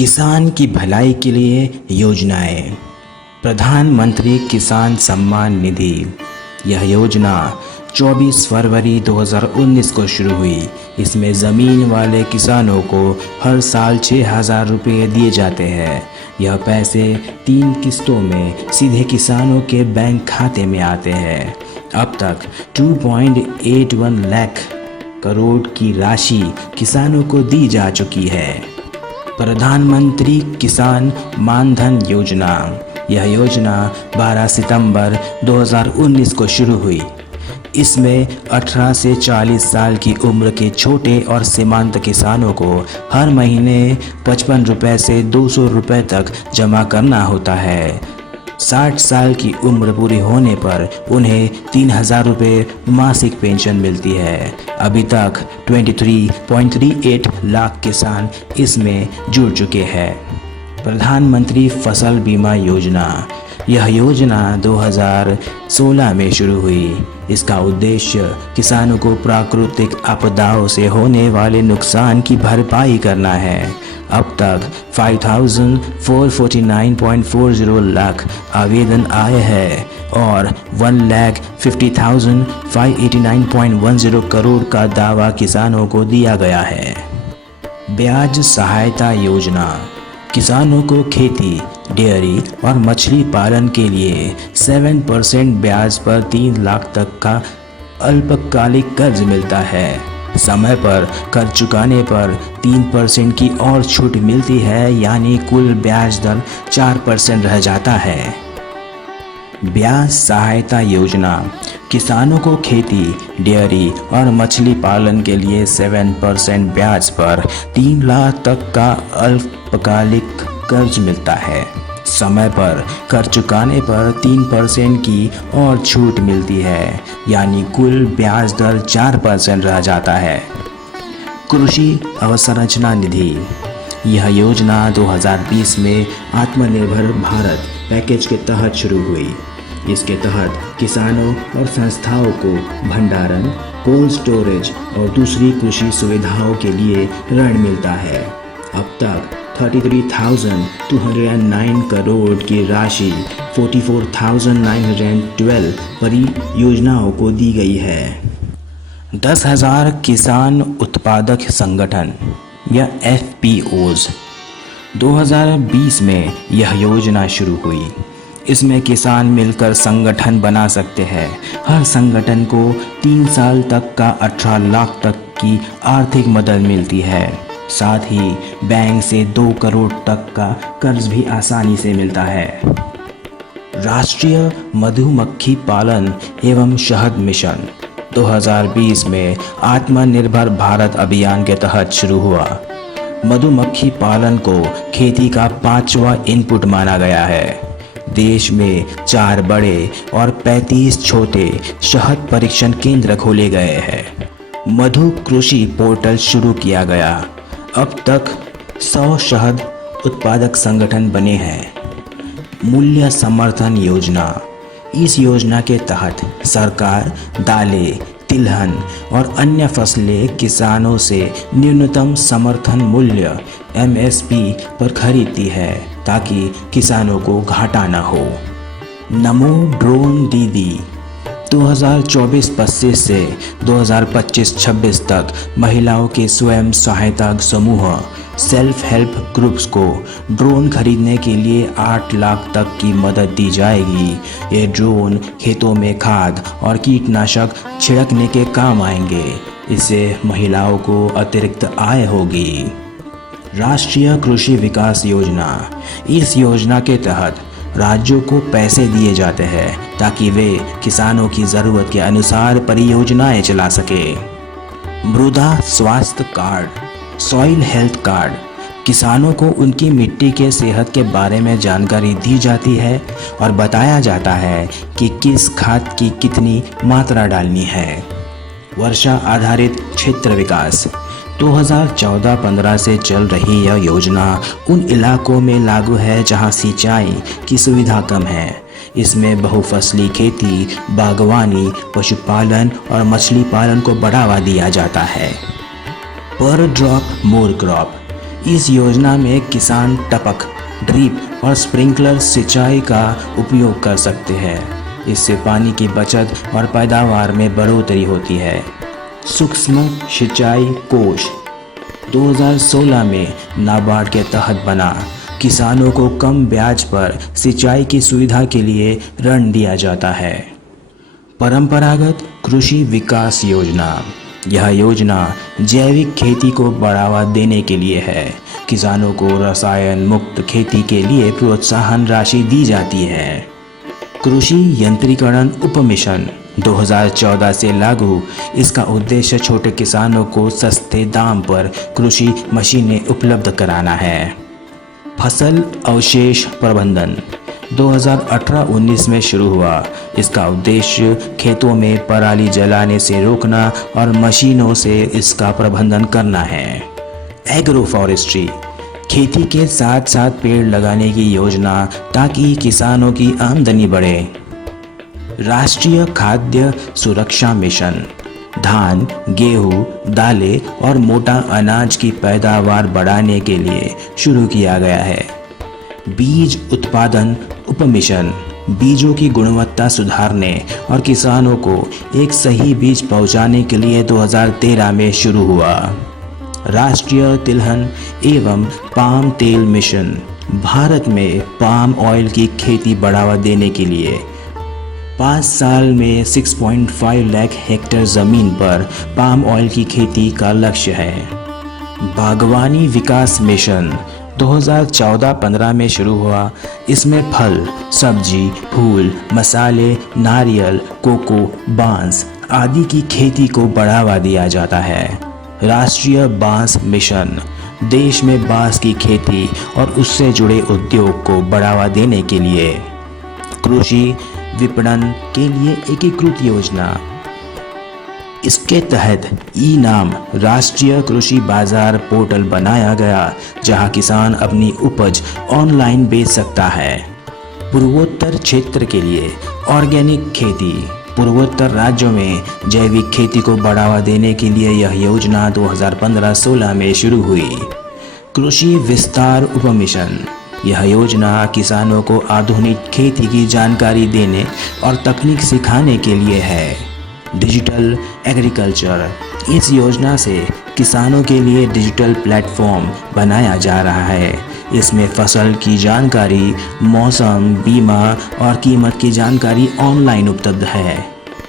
किसान की भलाई के लिए योजनाएं। प्रधानमंत्री किसान सम्मान निधि। यह योजना 24 फरवरी 2019 को शुरू हुई। इसमें ज़मीन वाले किसानों को हर साल 6,000 रुपये दिए जाते हैं। यह पैसे 3 किस्तों में सीधे किसानों के बैंक खाते में आते हैं। अब तक 2.81 लाख करोड़ की राशि किसानों को दी जा चुकी है। प्रधानमंत्री किसान मानधन योजना। यह योजना 12 सितंबर 2019 को शुरू हुई। इसमें 18 से 40 साल की उम्र के छोटे और सीमांत किसानों को हर महीने 55 रुपये से 200 रुपये तक जमा करना होता है। 60 साल की उम्र पूरी होने पर उन्हें 3,000 रुपये मासिक पेंशन मिलती है। अभी तक 23.38 लाख किसान इसमें जुड़ चुके हैं। प्रधानमंत्री फसल बीमा योजना। यह योजना 2016 में शुरू हुई। इसका उद्देश्य किसानों को प्राकृतिक आपदाओं से होने वाले नुकसान की भरपाई करना है। अब तक 5,449.40 लाख आवेदन आए हैं और 1,50,589.10 करोड़ का दावा किसानों को दिया गया है। ब्याज सहायता योजना। किसानों को खेती, डेयरी और मछली पालन के लिए 7% ब्याज पर 3 लाख तक का अल्पकालिक कर्ज मिलता है। समय पर कर्ज चुकाने पर 3% की और छूट मिलती है, यानी कुल ब्याज दर 4% रह जाता है। ब्याज सहायता योजना। किसानों को खेती, डेयरी और मछली पालन के लिए 7% ब्याज पर 3 लाख तक का अल्पकालिक कर्ज मिलता है। समय पर कर्ज चुकाने पर 3% की और छूट मिलती है, यानी कुल ब्याज दर 4% रह जाता है। कृषि अवसंरचना निधि। यह योजना 2020 में आत्मनिर्भर भारत पैकेज के तहत शुरू हुई। इसके तहत किसानों और संस्थाओं को भंडारण, कोल्ड स्टोरेज और दूसरी कृषि सुविधाओं के लिए ऋण मिलता है। अब तक 33,209 करोड़ की राशि 44,912 परियोजनाओं को दी गई है। 10,000 किसान उत्पादक संगठन या FPOs। 2020 में यह योजना शुरू हुई। इसमें किसान मिलकर संगठन बना सकते हैं। हर संगठन को 3 साल तक का 18 लाख तक की आर्थिक मदद मिलती है। साथ ही बैंक से 2 करोड़ तक का कर्ज भी आसानी से मिलता है। राष्ट्रीय मधुमक्खी पालन एवं शहद मिशन 2020 में आत्मनिर्भर भारत अभियान के तहत शुरू हुआ। मधुमक्खी पालन को खेती का 5वां इनपुट माना गया है। देश में 4 बड़े और 35 छोटे शहद परीक्षण केंद्र खोले गए हैं। मधु कृषि पोर्टल शुरू किया गया। अब तक 100 शहद उत्पादक संगठन बने हैं। मूल्य समर्थन योजना। इस योजना के तहत सरकार दालें, तिलहन और अन्य फसलें किसानों से न्यूनतम समर्थन मूल्य MSP पर खरीदती है, ताकि किसानों को घाटा न हो। नमो ड्रोन दीदी। 2024-25 से 2025-26 तक महिलाओं के स्वयं सहायता समूह सेल्फ हेल्प ग्रुप्स को ड्रोन खरीदने के लिए 8 लाख तक की मदद दी जाएगी। ये ड्रोन खेतों में खाद और कीटनाशक छिड़कने के काम आएंगे। इससे महिलाओं को अतिरिक्त आय होगी। राष्ट्रीय कृषि विकास योजना। इस योजना के तहत राज्यों को पैसे दिए जाते हैं ताकि वे किसानों की ज़रूरत के अनुसार परियोजनाएं चला सके। मृदा स्वास्थ्य कार्ड, सॉइल हेल्थ कार्ड। किसानों को उनकी मिट्टी के सेहत के बारे में जानकारी दी जाती है और बताया जाता है कि किस खाद की कितनी मात्रा डालनी है। वर्षा आधारित क्षेत्र विकास। 2014-15 से चल रही यह योजना उन इलाकों में लागू है जहां सिंचाई की सुविधा कम है। इसमें बहुफसली खेती, बागवानी, पशुपालन और मछली पालन को बढ़ावा दिया जाता है। पर ड्रॉप मोर क्रॉप। इस योजना में किसान टपक, ड्रिप और स्प्रिंकलर सिंचाई का उपयोग कर सकते हैं। इससे पानी की बचत और पैदावार में बढ़ोतरी होती है। सूक्ष्म सिंचाई कोष 2016 में नाबार्ड के तहत बना। किसानों को कम ब्याज पर सिंचाई की सुविधा के लिए ऋण दिया जाता है। परंपरागत कृषि विकास योजना, यह योजना जैविक खेती को बढ़ावा देने के लिए है। किसानों को रसायन मुक्त खेती के लिए प्रोत्साहन राशि दी जाती है। कृषि यंत्रीकरण उपमिशन 2014 से लागू। इसका उद्देश्य छोटे किसानों को सस्ते दाम पर कृषि मशीनें उपलब्ध कराना है। फसल अवशेष प्रबंधन 2018-19 में शुरू हुआ। इसका उद्देश्य खेतों में पराली जलाने से रोकना और मशीनों से इसका प्रबंधन करना है। एग्रो फॉरेस्ट्री, खेती के साथ साथ पेड़ लगाने की योजना ताकि किसानों की आमदनी बढ़े। राष्ट्रीय खाद्य सुरक्षा मिशन, धान, गेहूं, दालें और मोटा अनाज की पैदावार बढ़ाने के लिए शुरू किया गया है। बीज उत्पादन उपमिशन, बीजों की गुणवत्ता सुधारने और किसानों को एक सही बीज पहुंचाने के लिए 2013 में शुरू हुआ। राष्ट्रीय तिलहन एवं पाम तेल मिशन, भारत में पाम ऑयल की खेती बढ़ावा देने के लिए 5 साल में 6.5 लाख हेक्टेयर जमीन पर पाम ऑयल की खेती का लक्ष्य है। बागवानी विकास मिशन 2014-15 में शुरू हुआ। इसमें फल, सब्जी, फूल, मसाले, नारियल, कोको, बांस आदि की खेती को बढ़ावा दिया जाता है। राष्ट्रीय बांस मिशन, देश में बांस की खेती और उससे जुड़े उद्योग को बढ़ावा देने के लिए कृषि विपणन के लिए एकीकृत योजना। इसके तहत ई नाम राष्ट्रीय कृषि बाजार पोर्टल बनाया गया, जहां किसान अपनी उपज ऑनलाइन बेच सकता है। पूर्वोत्तर क्षेत्र के लिए ऑर्गेनिक खेती, पूर्वोत्तर राज्यों में जैविक खेती को बढ़ावा देने के लिए यह योजना 2015-16 में शुरू हुई। कृषि विस्तार उपमिशन, यह योजना किसानों को आधुनिक खेती की जानकारी देने और तकनीक सिखाने के लिए है। डिजिटल एग्रीकल्चर, इस योजना से किसानों के लिए डिजिटल प्लेटफॉर्म बनाया जा रहा है। इसमें फसल की जानकारी, मौसम, बीमा और कीमत की जानकारी ऑनलाइन उपलब्ध है।